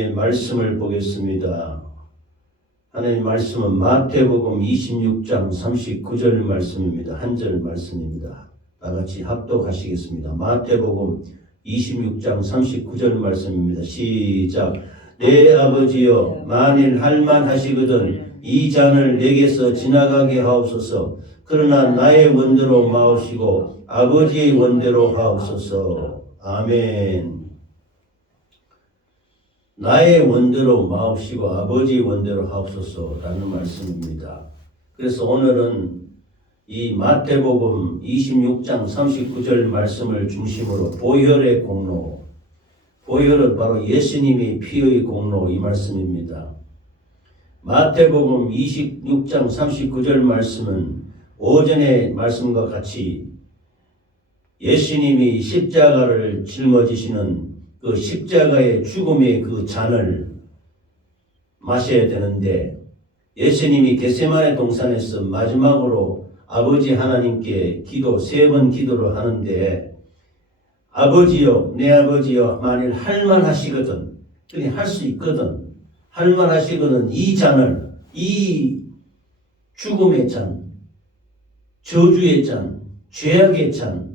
하나님의 말씀을 보겠습니다. 하나님의 말씀은 마태복음 26장 39절 말씀입니다. 한 절 말씀입니다. 다같이 합독하시겠습니다. 마태복음 26장 39절 말씀입니다. 시작. 내 아버지여, 만일 할만하시거든 이 잔을 내게서 지나가게 하옵소서. 그러나 나의 원대로 마옵시고 아버지의 원대로 하옵소서. 아멘. 나의 원대로 마옵시고 아버지의 원대로 하옵소서라는 말씀입니다. 그래서 오늘은 이 마태복음 26장 39절 말씀을 중심으로 보혈의 공로, 보혈은 바로 예수님의 피의 공로, 이 말씀입니다. 마태복음 26장 39절 말씀은 오전의 말씀과 같이 예수님이 십자가를 짊어지시는 그 십자가의 죽음의 그 잔을 마셔야 되는데, 예수님이 겟세마네 동산에서 마지막으로 아버지 하나님께 세 번 기도를 하는데, 아버지여, 내 아버지여, 만일 할만하시거든, 그냥 할 수 있거든, 할만하시거든 이 잔을, 이 죽음의 잔, 저주의 잔, 죄악의 잔,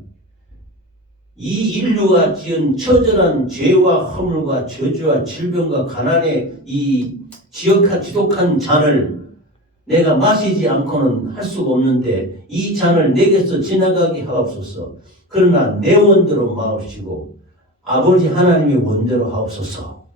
이 인류가 지은 처절한 죄와 허물과 저주와 질병과 가난의 이 지독한 잔을 내가 마시지 않고는 할 수가 없는데, 이 잔을 내게서 지나가게 하옵소서. 그러나 내 원대로 마옵시고 아버지 하나님의 원대로 하옵소서.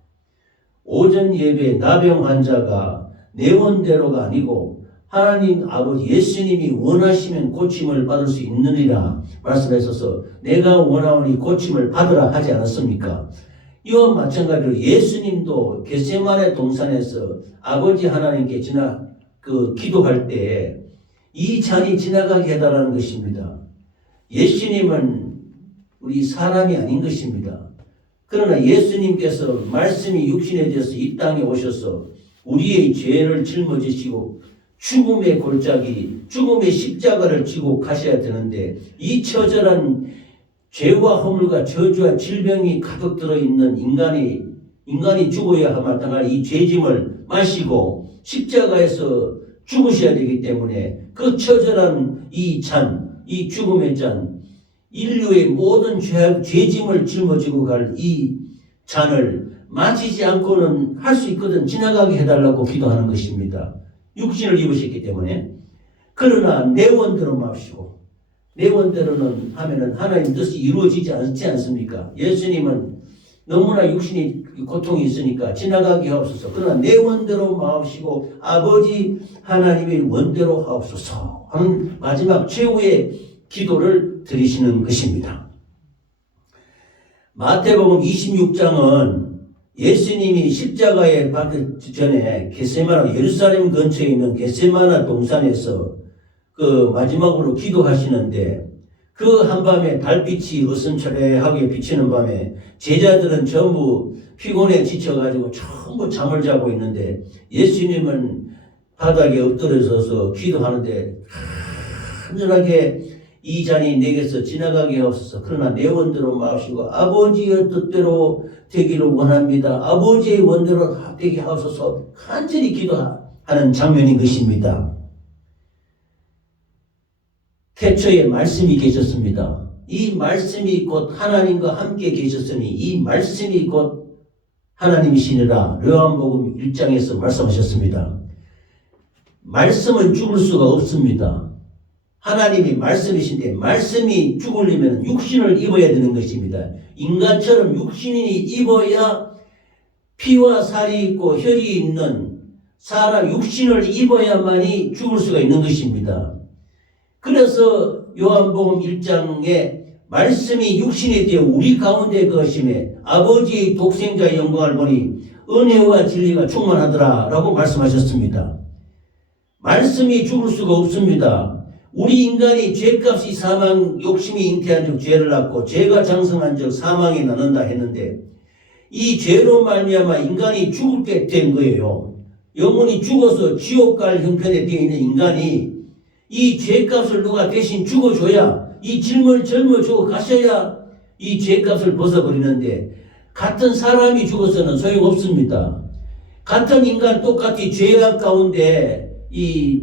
오전 예배 나병 환자가 내 원대로가 아니고 하나님 아버지 예수님이 원하시면 고침을 받을 수 있느니라 말씀하셔서 내가 원하오니 고침을 받으라 하지 않았습니까? 이와 마찬가지로 예수님도 겟세마네 동산에서 아버지 하나님께 기도할 때 이 잔이 지나가게 해달라는 것입니다. 예수님은 우리 사람이 아닌 것입니다. 그러나 예수님께서 말씀이 육신에 되어서 이 땅에 오셔서 우리의 죄를 짊어지시고 죽음의 골짜기, 죽음의 십자가를 지고 가셔야 되는데, 이 처절한 죄와 허물과 저주와 질병이 가득 들어있는 인간이 죽어야 마땅할 이 죄짐을 마시고 십자가에서 죽으셔야 되기 때문에 그 처절한 이 잔, 이 죽음의 잔, 인류의 모든 죄짐을 짊어지고 갈 이 잔을 마시지 않고는 할 수 있거든 지나가게 해달라고 기도하는 것입니다. 육신을 입으셨기 때문에. 그러나 내 원대로 마시고, 내 원대로는 하면은 하나님 뜻이 이루어지지 않지 않습니까? 예수님은 너무나 육신이 고통이 있으니까 지나가게 하옵소서. 그러나 내 원대로 마옵시고 아버지 하나님의 원대로 하옵소서 하는 마지막 최후의 기도를 드리시는 것입니다. 마태복음 26장은 예수님이 십자가에 받기 전에 예루살렘 근처에 있는 겟세마네 동산에서 그 마지막으로 기도하시는데, 그 한밤에 달빛이 어슴초레하게 비치는 밤에 제자들은 전부 피곤에 지쳐가지고 전부 잠을 자고 있는데, 예수님은 바닥에 엎드려서서 기도하는데 간절하게 이 잔이 내게서 지나가게 하옵소서. 그러나 내 원대로 마시고 아버지의 뜻대로 되기를 원합니다. 아버지의 원대로 되게 하옵소서. 간절히 기도하는 장면인 것입니다. 태초에 말씀이 계셨습니다. 이 말씀이 곧 하나님과 함께 계셨으니 이 말씀이 곧 하나님이시니라 요한복음 1장에서 말씀하셨습니다. 말씀은 죽을 수가 없습니다. 하나님이 말씀이신데 말씀이 죽으려면 육신을 입어야 되는 것입니다. 인간처럼 육신이 입어야 피와 살이 있고 혈이 있는 사람 육신을 입어야만이 죽을 수가 있는 것입니다. 그래서 요한복음 1장에 말씀이 육신이 되어 우리 가운데 거하심에 아버지의 독생자의 영광을 보니 은혜와 진리가 충만하더라 라고 말씀하셨습니다. 말씀이 죽을 수가 없습니다. 우리 인간이 죄값이 사망, 욕심이 잉태한 즉 죄를 낳고 죄가 장성한 즉 사망이 낳는다 했는데, 이 죄로 말미암아 인간이 죽게 된 거예요. 영혼이 죽어서 지옥 갈 형편에 되어 있는 인간이 이 죄값을 누가 대신 죽어줘야, 이 짐을 짊어지고 가셔야 이 죄값을 벗어버리는데, 같은 사람이 죽어서는 소용없습니다. 같은 인간 똑같이 죄악 가운데 이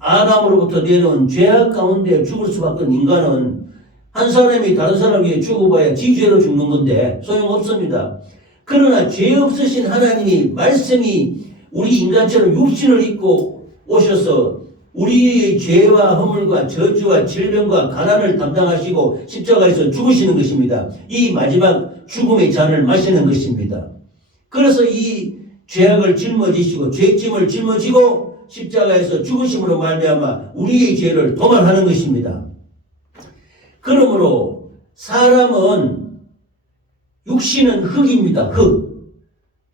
아담으로부터 내려온 죄악 가운데 죽을 수밖에 없는 인간은 한 사람이 다른 사람에게 죽어봐야 지 죄로 죽는 건데 소용없습니다. 그러나 죄 없으신 하나님이 말씀이 우리 인간처럼 육신을 입고 오셔서 우리의 죄와 허물과 저주와 질병과 가난을 담당하시고 십자가에서 죽으시는 것입니다. 이 마지막 죽음의 잔을 마시는 것입니다. 그래서 이 죄악을 짊어지시고 죄짐을 짊어지고 십자가에서 죽으심으로 말미암아 우리의 죄를 도말하는 것입니다. 그러므로 사람은 육신은 흙입니다. 흙.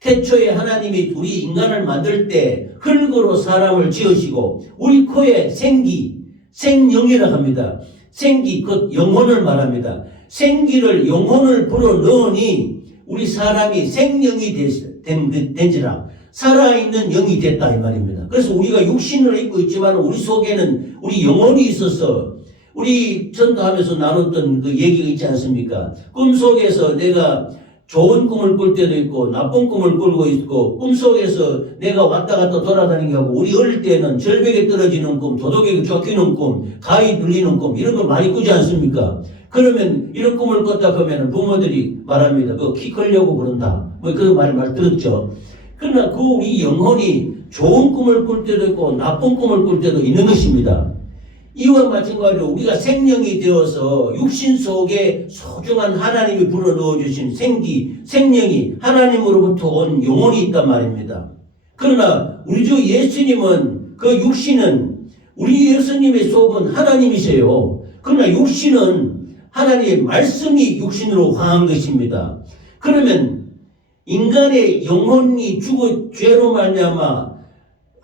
태초에 하나님이 우리 인간을 만들 때 흙으로 사람을 지으시고 우리 코에 생명이라고 합니다. 생기, 그 영혼을 말합니다. 생기를 영혼을 불어 넣으니 우리 사람이 생명이 된지라 살아있는 영이 됐다 이 말입니다. 그래서 우리가 육신을 입고 있지만 우리 속에는 우리 영혼이 있어서 우리 전도하면서 나눴던 그 얘기가 있지 않습니까? 꿈속에서 내가 좋은 꿈을 꿀 때도 있고 나쁜 꿈을 꿀고 있고 꿈속에서 내가 왔다 갔다 돌아다니게 하고 우리 어릴 때는 절벽에 떨어지는 꿈, 도둑에게 쫓기는 꿈, 가위 눌리는 꿈 이런 걸 많이 꾸지 않습니까? 그러면 이런 꿈을 꿨다 하면 부모들이 말합니다. 그 키 크려고 그런다. 뭐 그 말 들었죠. 그러나 그 우리 영혼이 좋은 꿈을 꿀 때도 있고 나쁜 꿈을 꿀 때도 있는 것입니다. 이와 마찬가지로 우리가 생명이 되어서 육신 속에 소중한 하나님이 불어넣어주신 생명이 하나님으로부터 온 영혼이 있단 말입니다. 그러나 우리 주 예수님은 그 육신은 우리 예수님의 속은 하나님이세요. 그러나 육신은 하나님의 말씀이 육신으로 화한 것입니다. 그러면 인간의 영혼이 죽어 죄로 말미암아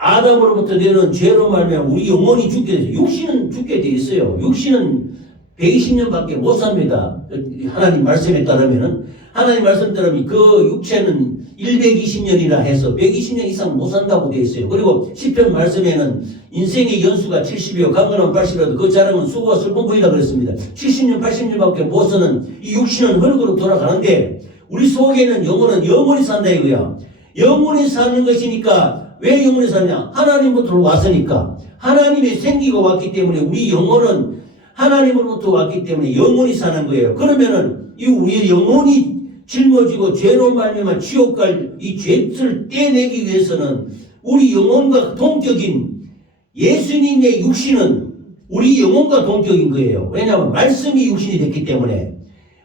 아담으로부터 내려온 죄로 말미암아 우리 영혼이 죽게 되죠. 육신은 죽게 돼 있어요. 육신은 120년밖에 못 삽니다. 하나님 말씀에 따르면은 하나님 말씀 따르면 그 육체는 120년이라 해서 120년 이상 못 산다고 돼 있어요. 그리고 시편 말씀에는 인생의 연수가 70이요 강건한 80이라도 그 자랑은 수고와 슬픔뿐이라 그랬습니다. 70년 80년밖에 못 사는 이 육신은 흙으로 돌아가는데 우리 속에는 영혼은 영원히 산다 이거야. 영원히 사는 것이니까 왜 영원히 사냐? 하나님부터 왔으니까. 하나님이 생기고 왔기 때문에 우리 영혼은 하나님으로부터 왔기 때문에 영원히 사는 거예요. 그러면은 이 우리 영혼이 짊어지고 죄로 말미암아 지옥 갈 이 죄를 떼내기 위해서는 우리 영혼과 동격인 예수님의 육신은 우리 영혼과 동격인 거예요. 왜냐하면 말씀이 육신이 됐기 때문에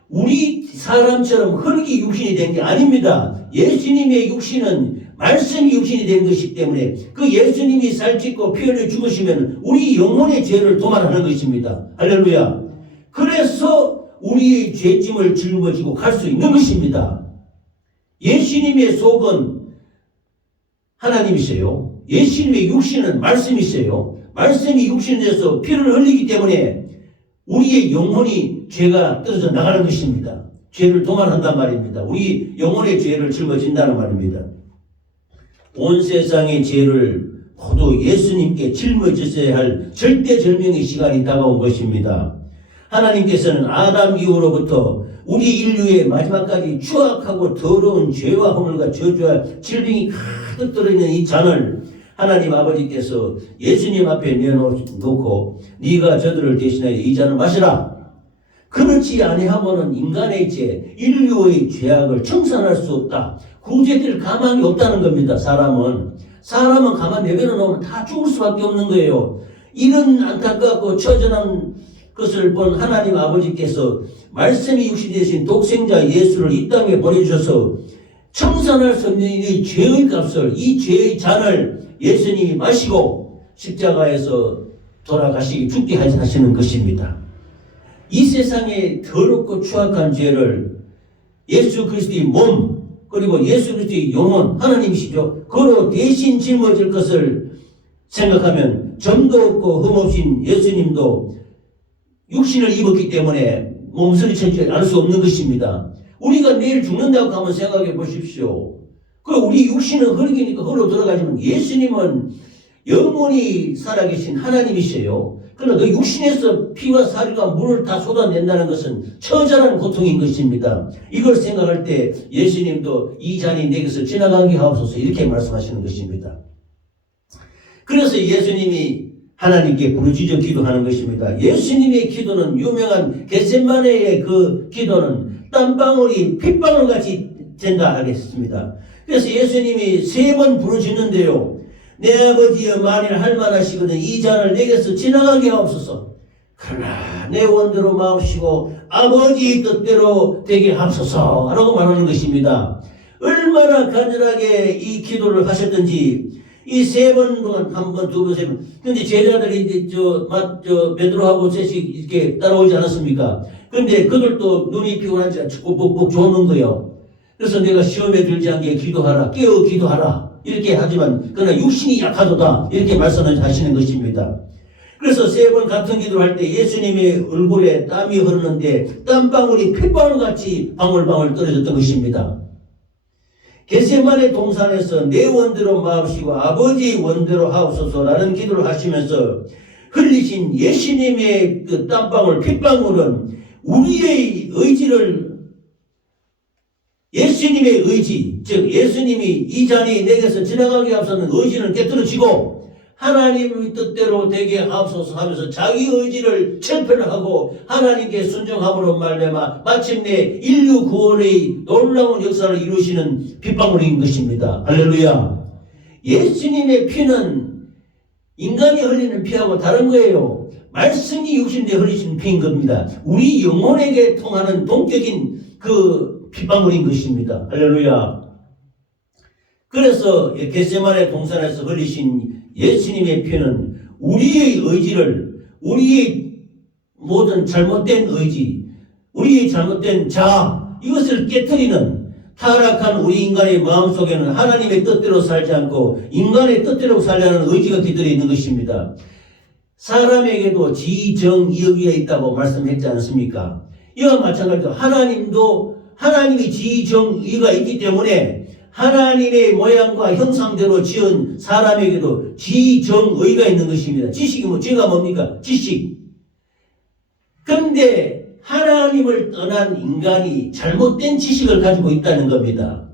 우리 사람처럼 흙이 육신이 된 게 아닙니다. 예수님의 육신은 말씀이 육신이 된 것이기 때문에 그 예수님이 살찌고 피 흘려 죽으시면 우리 영혼의 죄를 도말하는 것입니다. 할렐루야. 그래서 우리의 죄짐을 짊어지고 갈 수 있는 것입니다. 예수님의 속은 하나님이세요. 예수님의 육신은 말씀이세요. 말씀이 육신이 돼서 피를 흘리기 때문에 우리의 영혼이 죄가 떨어져 나가는 것입니다. 죄를 도말한단 말입니다. 우리 영혼의 죄를 짊어진다는 말입니다. 온 세상의 죄를 모두 예수님께 짊어지셔야 할 절대절명의 시간이 다가온 것입니다. 하나님께서는 아담 이후로부터 우리 인류의 마지막까지 추악하고 더러운 죄와 허물과 저주와 질병이 가득 들어있는 이 잔을 하나님 아버지께서 예수님 앞에 내놓고 네가 저들을 대신하여 이 잔을 마시라. 그렇지 아니하고는 인간의 죄, 인류의 죄악을 청산할 수 없다. 구제될 가망이 없다는 겁니다. 사람은 가만 내버려 놓으면 다 죽을 수밖에 없는 거예요. 이런 안타깝고 처절한 것을 본 하나님 아버지께서 말씀이 육신이 되신 독생자 예수를 이 땅에 보내주셔서 청산할 수 없는 이 죄의 값을, 이 죄의 잔을 예수님이 마시고 십자가에서 돌아가시기 죽게 하시는 것입니다. 이 세상의 더럽고 추악한 죄를 예수 그리스도의 몸 그리고 예수 그리스도의 영혼 하나님이시죠. 그로 대신 짊어질 것을 생각하면 점도 없고 흠없인 예수님도 육신을 입었기 때문에 몸서리치지 않을 수 없는 것입니다. 우리가 내일 죽는다고 한번 생각해 보십시오. 그 우리 육신은 흙이니까 흙으로 돌아가지만 예수님은 영원히 살아계신 하나님이세요. 그러나 그 육신에서 피와 살이가 물을 다 쏟아낸다는 것은 처절한 고통인 것입니다. 이걸 생각할 때 예수님도 이 잔이 내게서 지나가게 하옵소서 이렇게 말씀하시는 것입니다. 그래서 예수님이 하나님께 부르짖어 기도하는 것입니다. 예수님의 기도는 유명한 겟세마네의 그 기도는 땀방울이 핏방울같이 된다 하겠습니다. 그래서 예수님이 3번 부르짖는데요. 내 아버지여 만일 할만하시거든 이 잔을 내게서 지나가게 하옵소서. 그러나 내 원대로 마옵시고 아버지의 뜻대로 되게 하옵소서 라고 말하는 것입니다. 얼마나 간절하게 이 기도를 하셨던지 이 3번 동안 1번, 2번, 3번. 근데 제자들이 이제 베드로하고 셋이 이렇게 따라오지 않았습니까? 근데 그들도 눈이 피곤한지 푹푹 조는 거예요. 그래서 내가 시험에 들지 않게 기도하라, 깨어 기도하라. 이렇게 하지만, 그러나 육신이 약하도다. 이렇게 말씀하시는 것입니다. 그래서 3번 같은 기도를 할 때 예수님의 얼굴에 땀이 흐르는데 땀방울이 핏방울같이 방울방울 떨어졌던 것입니다. 겟세마네 동산에서 내 원대로 마옵시고 아버지의 원대로 하옵소서라는 기도를 하시면서 흘리신 예수님의 그 땀방울, 핏방울은 우리의 의지를 예수님의 의지, 즉 예수님이 이 잔이 내게서 지나가게 하옵소서는 의지를 깨뜨려지고 하나님의 뜻대로 되게 하옵소서 하면서 자기 의지를 철폐하고 하나님께 순종함으로 말미암아 마침내 인류 구원의 놀라운 역사를 이루시는 핏방울인 것입니다. 할렐루야. 예수님의 피는 인간이 흘리는 피하고 다른 거예요. 말씀이 육신에 흘리신 피인 겁니다. 우리 영혼에게 통하는 본격인 그 핏방울인 것입니다. 할렐루야. 그래서 겟세마네 동산에서 흘리신 예수님의 피는 우리의 의지를, 우리의 모든 잘못된 의지, 우리의 잘못된 자아, 이것을 깨트리는 타락한 우리 인간의 마음속에는 하나님의 뜻대로 살지 않고 인간의 뜻대로 살려는 의지가 깃들어 있는 것입니다. 사람에게도 지정의의가 있다고 말씀했지 않습니까? 이와 마찬가지로 하나님이 지정의의가 있기 때문에 하나님의 모양과 형상대로 지은 사람에게도 지정의가 있는 것입니다. 지식이 죄가 뭡니까? 지식. 그런데 하나님을 떠난 인간이 잘못된 지식을 가지고 있다는 겁니다.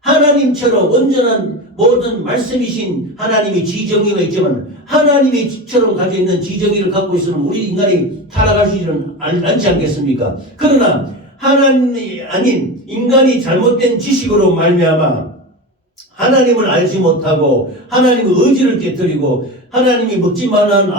하나님처럼 온전한 모든 말씀이신 하나님의 지정의가 있지만 하나님이처럼 가지고 있는 지정의를 갖고 있으면 우리 인간이 타락할 수 있지는 않지 않겠습니까? 그러나 하나님이 아닌 인간이 잘못된 지식으로 말미암아 하나님을 알지 못하고 하나님의 의지를 깨뜨리고 하나님이 먹지 말라는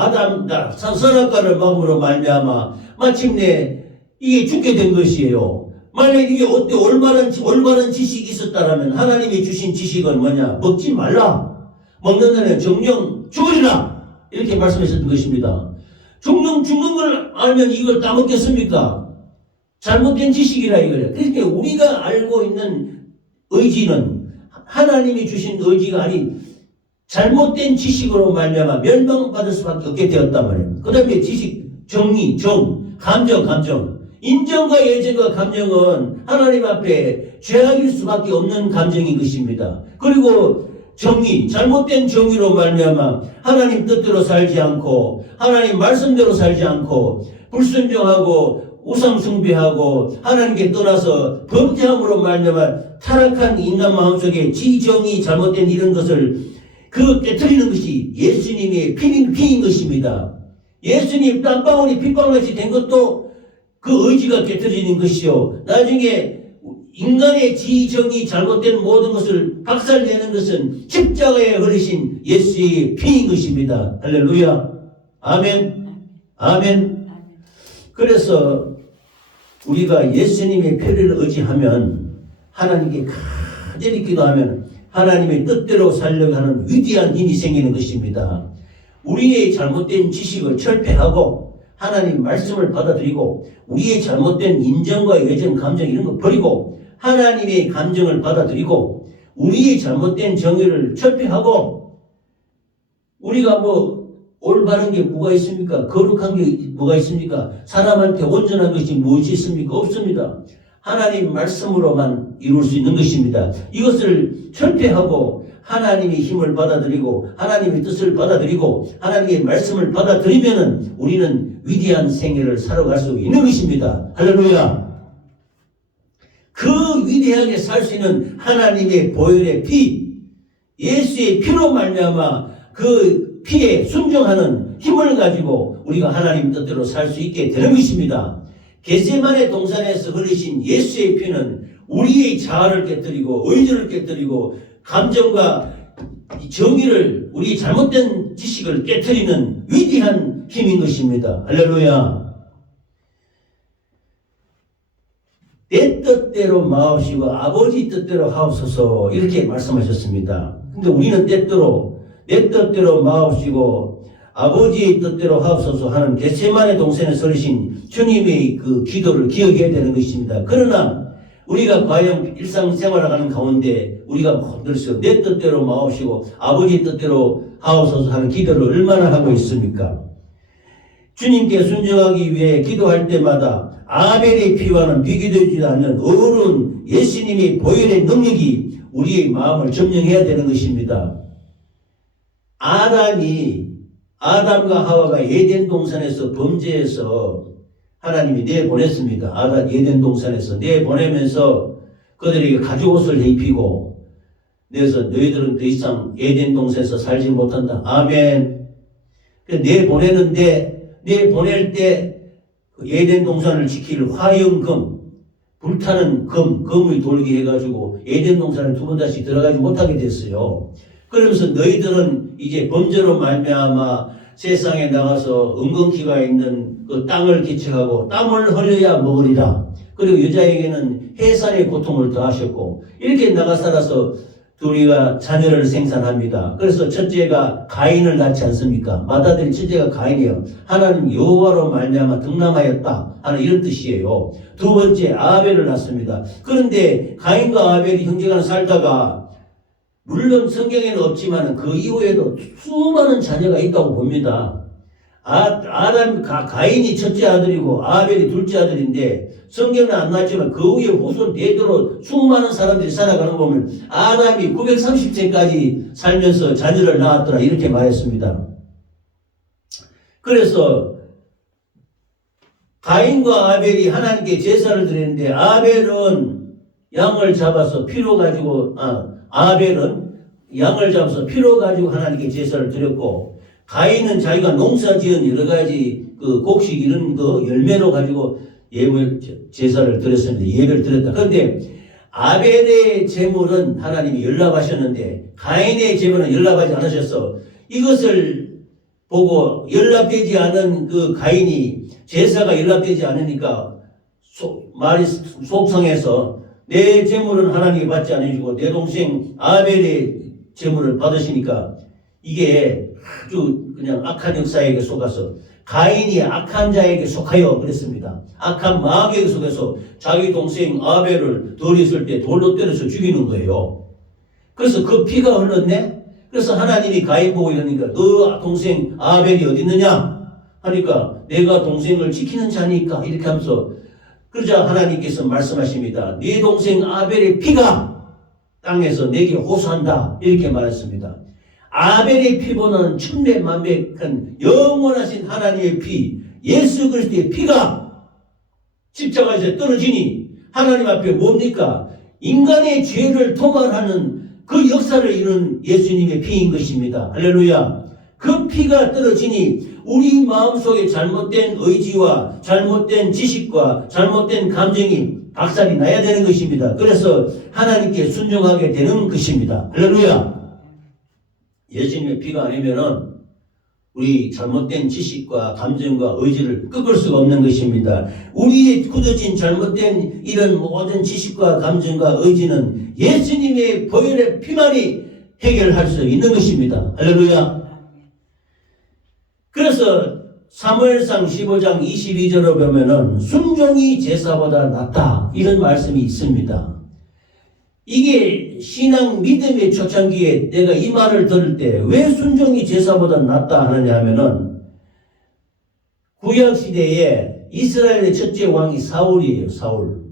선악과를 먹음으로 말미암아 마침내 이게 죽게 된 것이에요. 만약 이게 어때 올바른 지식이 있었다면 하나님이 주신 지식은 뭐냐? 먹지 말라. 먹는다면 정령 죽으리라. 이렇게 말씀하셨던 것입니다. 정령 죽는 걸 알면 이걸 따먹겠습니까? 잘못된 지식이라 이거예요. 그러니까 우리가 알고 있는 의지는 하나님이 주신 의지가 아닌 잘못된 지식으로 말미암아 멸망받을 수밖에 없게 되었단 말이에요. 그 다음에 지식, 정의, 감정. 인정과 예정과 감정은 하나님 앞에 죄악일 수밖에 없는 감정인 것입니다. 그리고 정의, 잘못된 정의로 말미암아 하나님 뜻대로 살지 않고 하나님 말씀대로 살지 않고 불순종하고 우상 숭배하고 하나님께 떠나서 범죄함으로 말미암아 타락한 인간 마음속에 지정이 잘못된 이런 것을 깨트리는 것이 예수님의 피인 것입니다. 예수님 땀방울이 핏방울같이 된 것도 그 의지가 깨트리는 것이요. 나중에 인간의 지정이 잘못된 모든 것을 박살내는 것은 십자가에 흘리신 예수의 피인 것입니다. 할렐루야. 아멘. 아멘. 그래서 우리가 예수님의 피를 의지하면 하나님께 간절히 기도하면 하나님의 뜻대로 살려고 하는 위대한 힘이 생기는 것입니다. 우리의 잘못된 지식을 철폐하고 하나님 말씀을 받아들이고 우리의 잘못된 인정과 예정, 감정 이런 거 버리고 하나님의 감정을 받아들이고 우리의 잘못된 정의를 철폐하고 우리가 올바른 게 뭐가 있습니까? 거룩한 게 뭐가 있습니까? 사람한테 온전한 것이 무엇이 있습니까? 없습니다. 하나님 말씀으로만 이룰 수 있는 것입니다. 이것을 철폐하고 하나님의 힘을 받아들이고 하나님의 뜻을 받아들이고 하나님의 말씀을 받아들이면은 우리는 위대한 생애를 살아갈 수 있는 것입니다. 할렐루야. 그 위대하게 살 수 있는 하나님의 보혈의 피, 예수의 피로 말미암아 그 피에 순종하는 힘을 가지고 우리가 하나님 뜻대로 살 수 있게 되는 것입니다. 겟세마네 동산에서 흘리신 예수의 피는 우리의 자아를 깨뜨리고 의지를 깨뜨리고 감정과 정의를, 우리 잘못된 지식을 깨뜨리는 위대한 힘인 것입니다. 할렐루야. 내 뜻대로 마옵시고 아버지 뜻대로 하옵소서 이렇게 말씀하셨습니다. 근데 우리는 때때로 내 뜻대로 마옵시고 아버지의 뜻대로 하옵소서 하는 겟세마네 동산에 서리신 주님의 그 기도를 기억해야 되는 것입니다. 그러나 우리가 과연 일상생활을 하는 가운데 우리가 늘서 내 뜻대로 마옵시고 아버지 뜻대로 하옵소서 하는 기도를 얼마나 하고 있습니까? 주님께 순종하기 위해 기도할 때마다 아벨의 피와는 비교되지 않는 어른 예수님의 보혈의 능력이 우리의 마음을 점령해야 되는 것입니다. 아담과 하와가 에덴 동산에서 범죄해서 하나님이 내보냈습니다. 에덴 동산에서 내보내면서 그들에게 가죽옷을 입히고 그래서 너희들은 더 이상 에덴 동산에서 살지 못한다. 아멘. 내보낼 때 에덴 동산을 지킬 화영금, 불타는 금을 돌게 해가지고 에덴 동산에 두 번 다시 들어가지 못하게 됐어요. 그러면서 너희들은 이제 범죄로 말미암아 세상에 나가서 은근키가 있는 그 땅을 개척하고 땀을 흘려야 먹으리라. 그리고 여자에게는 해산의 고통을 더하셨고 이렇게 나가 살아서 둘이가 자녀를 생산합니다. 그래서 첫째가 가인을 낳지 않습니까? 맏아들이 첫째가 가인이에요. 하나님 여호와로 말미암아 등남하였다 하는 이런 뜻이에요. 두 번째 아벨을 낳습니다. 그런데 가인과 아벨이 형제간 살다가 물론 성경에는 없지만 그 이후에도 수많은 자녀가 있다고 봅니다. 가인이 첫째 아들이고 아벨이 둘째 아들인데 성경은 안 나왔지만 그 후에 후손 대대로 수많은 사람들이 살아가는 거 보면 아담이 930세까지 살면서 자녀를 낳았더라 이렇게 말했습니다. 그래서 가인과 아벨이 하나님께 제사를 드리는데 아벨은 양을 잡아서 피로 가지고 아벨은 양을 잡아서 피로 가지고 하나님께 제사를 드렸고 가인은 자기가 농사지은 여러 가지 그 곡식 이런 거 열매로 가지고 제사를 드렸습니다. 예배를 드렸다. 그런데 아벨의 제물은 하나님이 연락하셨는데 가인의 제물은 연락하지 않으셔서 이것을 보고 연락되지 않은 그 가인이 제사가 연락되지 않으니까 말이 속상해서 내 제물은 하나님이 받지 않으시고 내 동생 아벨의 제물을 받으시니까 이게 아주 그냥 악한 역사에게 속아서 가인이 악한 자에게 속하여 그랬습니다. 악한 마귀에게 속해서 자기 동생 아벨을 덜 있을 때 돌로 때려서 죽이는 거예요. 그래서 그 피가 흘렀네. 그래서 하나님이 가인 보고 이러니까 너 동생 아벨이 어디 있느냐 하니까 내가 동생을 지키는 자니까 이렇게 하면서 그러자 하나님께서 말씀하십니다. 네 동생 아벨의 피가 땅에서 내게 호소한다 이렇게 말했습니다. 아벨의 피보다는 천배만배한 영원하신 하나님의 피, 예수 그리스도의 피가 십자가에서 떨어지니 하나님 앞에 뭡니까? 인간의 죄를 통할하는 그 역사를 이룬 예수님의 피인 것입니다. 할렐루야. 그 피가 떨어지니 우리 마음속에 잘못된 의지와 잘못된 지식과 잘못된 감정이 박살이 나야 되는 것입니다. 그래서 하나님께 순종하게 되는 것입니다. 할렐루야. 예수님의 피가 아니면은 우리 잘못된 지식과 감정과 의지를 꺾을 수가 없는 것입니다. 우리의 굳어진 잘못된 이런 모든 지식과 감정과 의지는 예수님의 보혈의 피만이 해결할 수 있는 것입니다. 할렐루야. 그래서 사무엘상 15장 22절을 보면은 순종이 제사보다 낫다 이런 말씀이 있습니다. 이게 신앙 믿음의 초창기에 내가 이 말을 들을 때 왜 순종이 제사보다 낫다 하느냐 하면은 구약시대에 이스라엘의 첫째 왕이 사울이에요. 사울.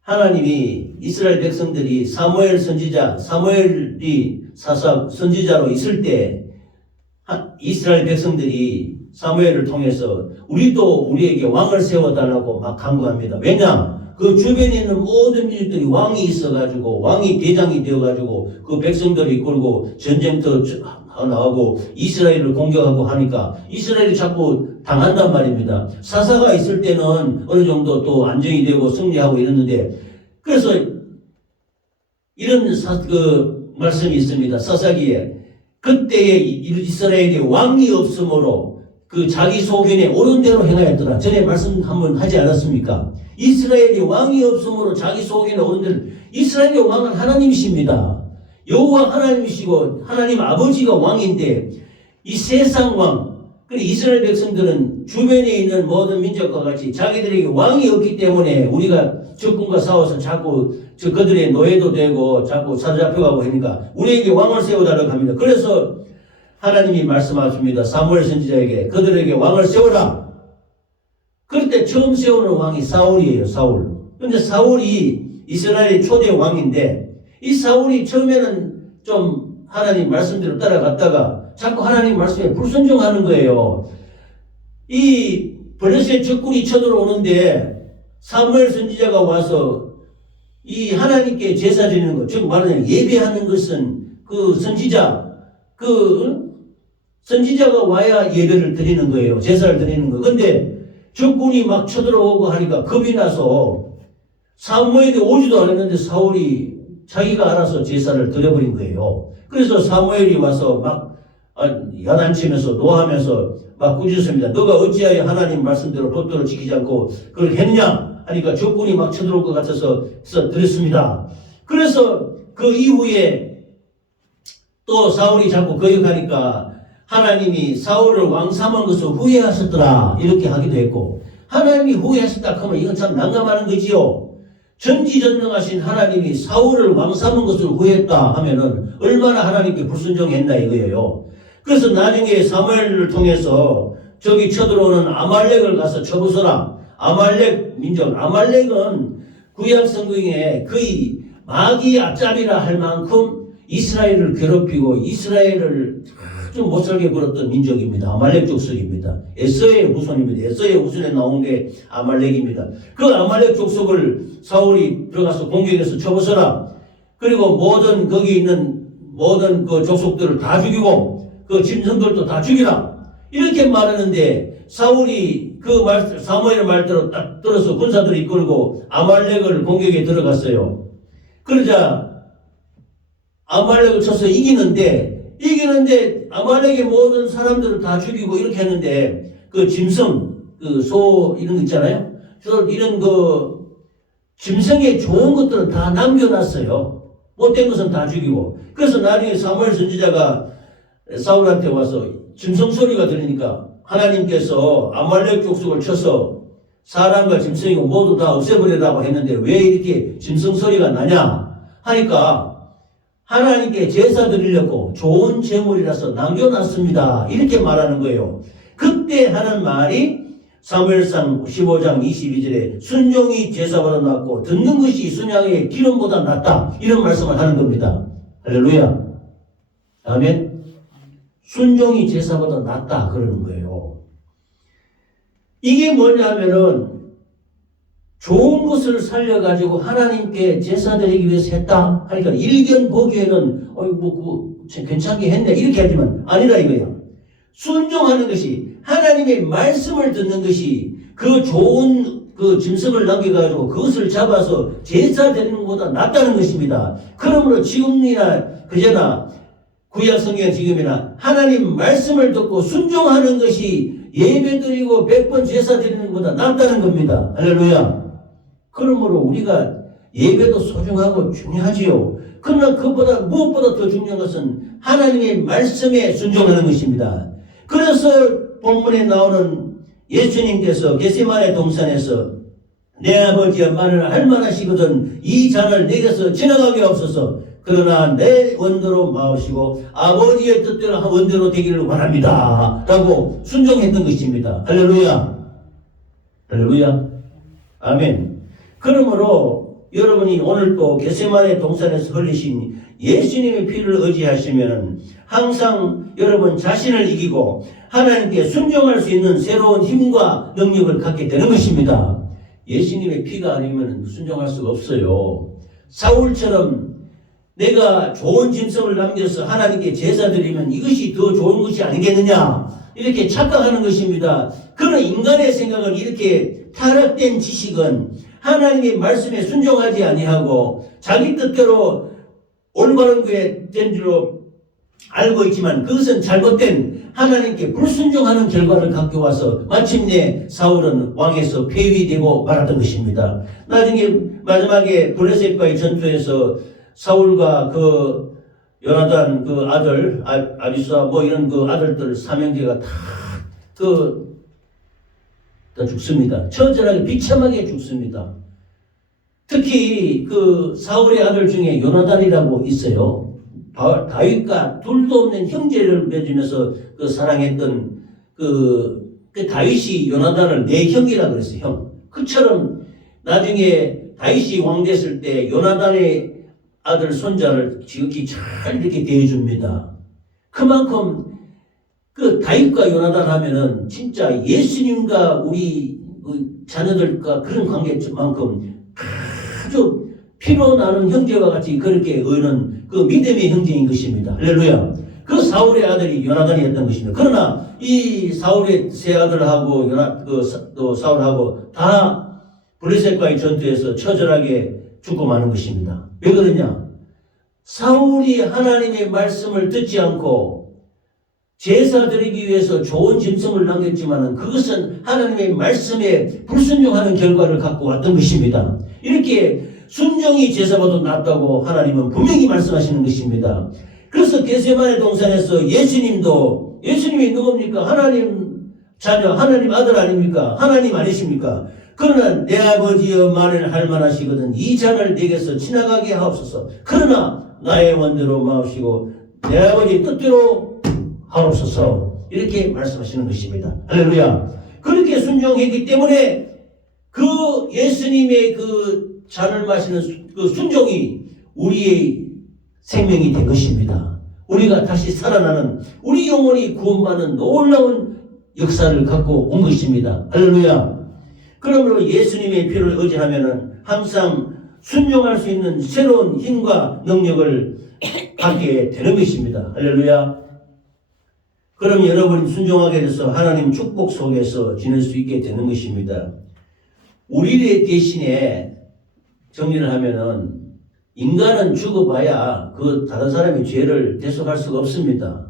하나님이 이스라엘 백성들이 사무엘 선지자, 사무엘이 선지자로 있을 때 이스라엘 백성들이 사무엘을 통해서 우리도 우리에게 왕을 세워달라고 막 간구합니다. 왜냐? 그 주변에 있는 모든 민족들이 왕이 있어가지고 왕이 대장이 되어가지고 그 백성들을 이끌고 전쟁터 나가고 이스라엘을 공격하고 하니까 이스라엘이 자꾸 당한단 말입니다. 사사가 있을 때는 어느 정도 또 안정이 되고 승리하고 이랬는데, 그래서 이런 말씀이 있습니다. 사사기에 그때에 이스라엘이 왕이 없으므로 그 자기 소견에 옳은 대로 행하였더라. 전에 말씀 한번 하지 않았습니까? 이스라엘이 왕이 없으므로 자기 소견에 옳은 대로. 이스라엘의 왕은 하나님이십니다. 여호와 하나님이시고 하나님 아버지가 왕인데 이 세상 왕, 이스라엘 백성들은 주변에 있는 모든 민족과 같이 자기들에게 왕이 없기 때문에 우리가 적군과 싸워서 자꾸 그들의 노예도 되고 자꾸 사로잡혀가고 하니까 우리에게 왕을 세워달라고 합니다. 그래서 하나님이 말씀하십니다. 사무엘 선지자에게 그들에게 왕을 세워라. 그럴 때 처음 세우는 왕이 사울이에요. 사울. 그런데 사울이 이스라엘의 초대 왕인데 이 사울이 처음에는 좀 하나님 말씀대로 따라갔다가 자꾸 하나님 말씀에 불순종하는 거예요. 이 블레셋 적군이 쳐들어오는데 사무엘 선지자가 와서 이 하나님께 제사 드리는 것, 즉 말하자면 예배하는 것은 그 선지자가 와야 예배를 드리는 거예요. 제사를 드리는 거. 근데 적군이 막 쳐들어오고 하니까 겁이 나서 사무엘이 오지도 않았는데 사울이 자기가 알아서 제사를 드려버린 거예요. 그래서 사무엘이 와서 막 야단치면서 노하면서 막 꾸짖습니다. 너가 어찌하여 하나님 말씀대로 법도를 지키지 않고 그걸 했냐 하니까 적군이 막 쳐들어올 것 같아서 드렸습니다. 그래서 그 이후에 또 사울이 자꾸 거역하니까 하나님이 사울을 왕 삼은 것을 후회하셨더라 이렇게 하기도 했고, 하나님이 후회하셨다 하면 이건 참 난감하는 거지요. 전지전능하신 하나님이 사울을 왕 삼은 것을 후회했다 하면은 얼마나 하나님께 불순종했나 이거예요. 그래서 나중에 사무엘을 통해서 저기 쳐들어오는 아말렉을 가서 쳐부숴라. 아말렉 민족, 아말렉은 구약 성경에 거의 마귀 앞잡이라 할 만큼 이스라엘을 괴롭히고 이스라엘을 아주 못살게 굴었던 민족입니다. 아말렉 족속입니다. 에서의 후손입니다. 에서의 후손에 나온 게 아말렉입니다. 그 아말렉 족속을 사울이 들어가서 공격해서 쳐부숴라. 그리고 모든 거기 있는 모든 그 족속들을 다 죽이고 그 짐승들도 다 죽이라. 이렇게 말하는데 사울이 사무엘의 말대로 딱 들어서 군사들을 이끌고 아말렉을 공격에 들어갔어요. 그러자 아말렉을 쳐서 이기는데 아말렉의 모든 사람들을 다 죽이고 이렇게 했는데 그 짐승, 그 소 이런 거 있잖아요. 이런 그 짐승의 좋은 것들은 다 남겨놨어요. 못된 것은 다 죽이고. 그래서 나중에 사무엘 선지자가 사울한테 와서 짐승 소리가 들리니까 하나님께서 아말렉 족속을 쳐서 사람과 짐승이고 모두 다 없애버리라고 했는데 왜 이렇게 짐승 소리가 나냐 하니까 하나님께 제사 드리려고 좋은 제물이라서 남겨놨습니다. 이렇게 말하는 거예요. 그때 하는 말이 사무엘상 15장 22절에 순종이 제사보다 낫고 듣는 것이 순양의 기름보다 낫다. 이런 말씀을 하는 겁니다. 할렐루야. 아멘. 순종이 제사보다 낫다 그러는 거예요. 이게 뭐냐면은 좋은 것을 살려가지고 하나님께 제사 드리기 위해서 했다 하니까 일견 보기에는 괜찮게 했네 이렇게 하지만 아니라 이거야. 순종하는 것이 하나님의 말씀을 듣는 것이 그 좋은 그 짐승을 남겨가지고 그것을 잡아서 제사 드리는 것보다 낫다는 것입니다. 그러므로 지금이나 그제나 구약 성경 지금이나 하나님 말씀을 듣고 순종하는 것이 예배드리고 100번 제사 드리는 것보다 낫다는 겁니다. 할렐루야. 그러므로 우리가 예배도 소중하고 중요하지요. 그러나 그보다 무엇보다 더 중요한 것은 하나님의 말씀에 순종하는 것입니다. 그래서 본문에 나오는 예수님께서 겟세마네 동산에서 내 아버지여 만일 할만하시거든 이 잔을 내게서 지나가게 없어서 그러나 내 원대로 마으시고 아버지의 뜻대로 원대로 되기를 원합니다 라고 순종했던 것입니다. 할렐루야. 할렐루야. 아멘. 그러므로 여러분이 오늘 또 겟세마네 동산에서 흘리신 예수님의 피를 의지하시면 항상 여러분 자신을 이기고 하나님께 순종할 수 있는 새로운 힘과 능력을 갖게 되는 것입니다. 예수님의 피가 아니면 순종할 수가 없어요. 사울처럼 내가 좋은 짐승을 남겨서 하나님께 제사 드리면 이것이 더 좋은 것이 아니겠느냐 이렇게 착각하는 것입니다. 그런 인간의 생각은 이렇게 타락된 지식은 하나님의 말씀에 순종하지 아니하고 자기 뜻대로 올바른 것에 된 줄로 알고 있지만 그것은 잘못된 하나님께 불순종하는 결과를 갖고 와서 마침내 사울은 왕에서 폐위되고 말았던 것입니다. 나중에 마지막에 블레셋과의 전투에서 사울과 그 요나단 그 아들 아비사 뭐 이런 그 아들들 삼형제가 다 죽습니다. 처절하게 비참하게 죽습니다. 특히 그 사울의 아들 중에 요나단이라고 있어요. 다윗과 둘도 없는 형제를 맺으면서 그 사랑했던 그 다윗이 요나단을 내 형이라고 그랬어요. 형. 그처럼 나중에 다윗이 왕 됐을 때 요나단의 아들 손자를 지극히 잘 이렇게 대해줍니다. 그만큼 그 다윗과 요나단 하면은 진짜 예수님과 우리 자녀들과 그런 관계만큼 아주 피로 나는 형제와 같이 그렇게 의는 그 믿음의 형제인 것입니다. 할렐루야. 그 사울의 아들이 요나단이었던 것입니다. 그러나 이 사울의 세 아들하고 또 사울하고 다 블레셋과의 전투에서 처절하게 죽고 마는 것입니다. 왜 그러냐? 사울이 하나님의 말씀을 듣지 않고 제사 드리기 위해서 좋은 짐승을 남겼지만 그것은 하나님의 말씀에 불순종하는 결과를 갖고 왔던 것입니다. 이렇게 순종이 제사보다 낫다고 하나님은 분명히 말씀하시는 것입니다. 그래서 겟세마네 동산에서 예수님이 누굽니까? 하나님 자녀, 하나님 아들 아닙니까? 하나님 아니십니까? 그러나 내 아버지여 만을 할 만하시거든 이 잔을 내게서 지나가게 하옵소서. 그러나 나의 원대로 마옵시고 내 아버지 뜻대로 하옵소서. 이렇게 말씀하시는 것입니다. 할렐루야. 그렇게 순종했기 때문에 그 예수님의 그 잔을 마시는 그 순종이 우리의 생명이 된 것입니다. 우리가 다시 살아나는 우리 영혼이 구원받는 놀라운 역사를 갖고 온 것입니다. 할렐루야. 그러므로 예수님의 피를 의지하면은 항상 순종할 수 있는 새로운 힘과 능력을 갖게 되는 것입니다. 할렐루야. 그럼 여러분이 순종하게 돼서 하나님 축복 속에서 지낼 수 있게 되는 것입니다. 우리의 대신에 정리를 하면은 인간은 죽어봐야 그 다른 사람의 죄를 대속할 수가 없습니다.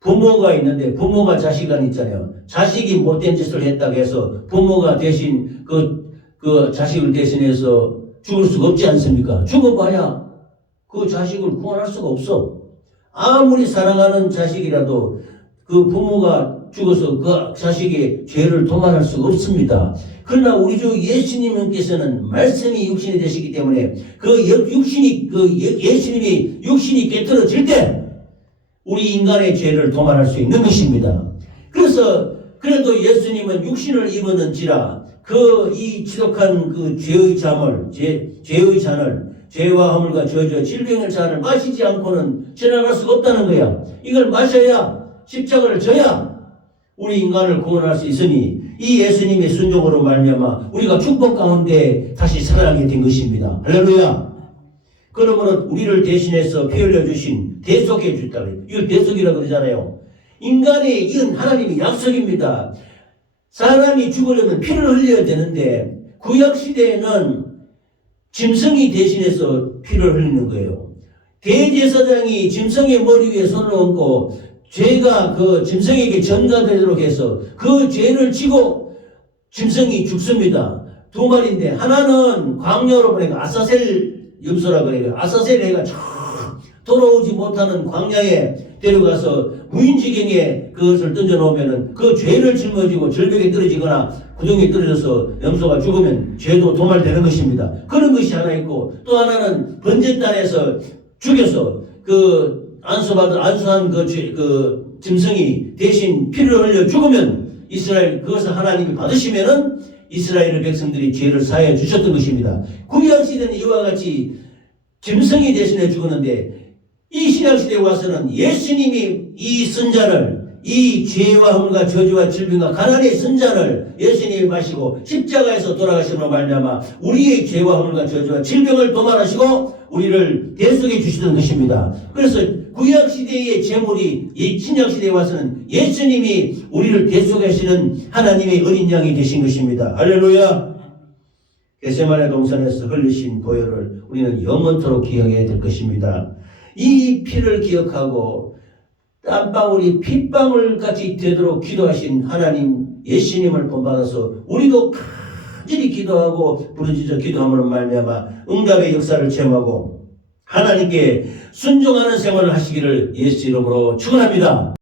부모가 있는데 부모가 자식이 있잖아요. 자식이 못된 짓을 했다고 해서 부모가 대신 그 자식을 대신해서 죽을 수가 없지 않습니까? 죽어봐야 그 자식을 구원할 수가 없어. 아무리 사랑하는 자식이라도 그 부모가 죽어서 그 자식의 죄를 도말할 수가 없습니다. 그러나 우리 주 예수님께서는 말씀이 육신이 되시기 때문에 예수님이 육신이 꿰뚫어질 때 우리 인간의 죄를 도말할 수 있는 것입니다. 그래도 예수님은 육신을 입었는지라 이 지독한 그 죄의 잔을 죄와 허물과 저주와 질병의 잔을 마시지 않고는 지나갈 수가 없다는 거야. 이걸 마셔야 십자가를 져야 우리 인간을 구원할 수 있으니 이 예수님의 순종으로 말미암아 우리가 축복 가운데 다시 살아나게 된 것입니다. 할렐루야. 그러므로 우리를 대신해서 피 흘려주신 대속해 주셨다. 이걸 대속이라고 그러잖아요. 인간의 이건 하나님의 약속입니다. 사람이 죽으려면 피를 흘려야 되는데 구약시대에는 짐승이 대신해서 피를 흘리는 거예요. 대제사장이 짐승의 머리 위에 손을 얹고 죄가 그 짐승에게 전가되도록 해서 그 죄를 지고 짐승이 죽습니다. 두 마리인데 하나는 광야로 보내가 아사셀 염소라고 그래요. 아사셀 애가 돌아오지 못하는 광야에 데려가서 무인지경에 그것을 던져놓으면 그 죄를 짊어지고 절벽에 떨어지거나 구덩이에 떨어져서 염소가 죽으면 죄도 도말되는 것입니다. 그런 것이 하나 있고 또 하나는 번제단에서 죽여서 안수한 짐승이 대신 피를 흘려 죽으면 이스라엘 그것을 하나님이 받으시면은 이스라엘 백성들이 죄를 사하여 주셨던 것입니다. 구약시대는 이와 같이 짐승이 대신해 죽었는데 이 신약시대에 와서는 예수님이 이 선잔을, 이 죄와 허물과 저주와 질병과 가난의 선잔을 예수님이 마시고 십자가에서 돌아가심으로 말미암아 우리의 죄와 허물과 저주와 질병을 도말하시고 우리를 대속해 주시던 것입니다. 그래서 구약시대의 제물이 이 신약시대에 와서는 예수님이 우리를 대속하시는 하나님의 어린 양이 되신 것입니다. 할렐루야. 겟세마네 동산에서 흘리신 보혈을 우리는 영원토록 기억해야 될 것입니다. 이 피를 기억하고 땀방울이 핏방울같이 되도록 기도하신 하나님 예수님을 본받아서 우리도 간절히 기도하고 부르짖어 기도함으로 말미암아 응답의 역사를 체험하고 하나님께 순종하는 생활을 하시기를 예수 이름으로 축원합니다.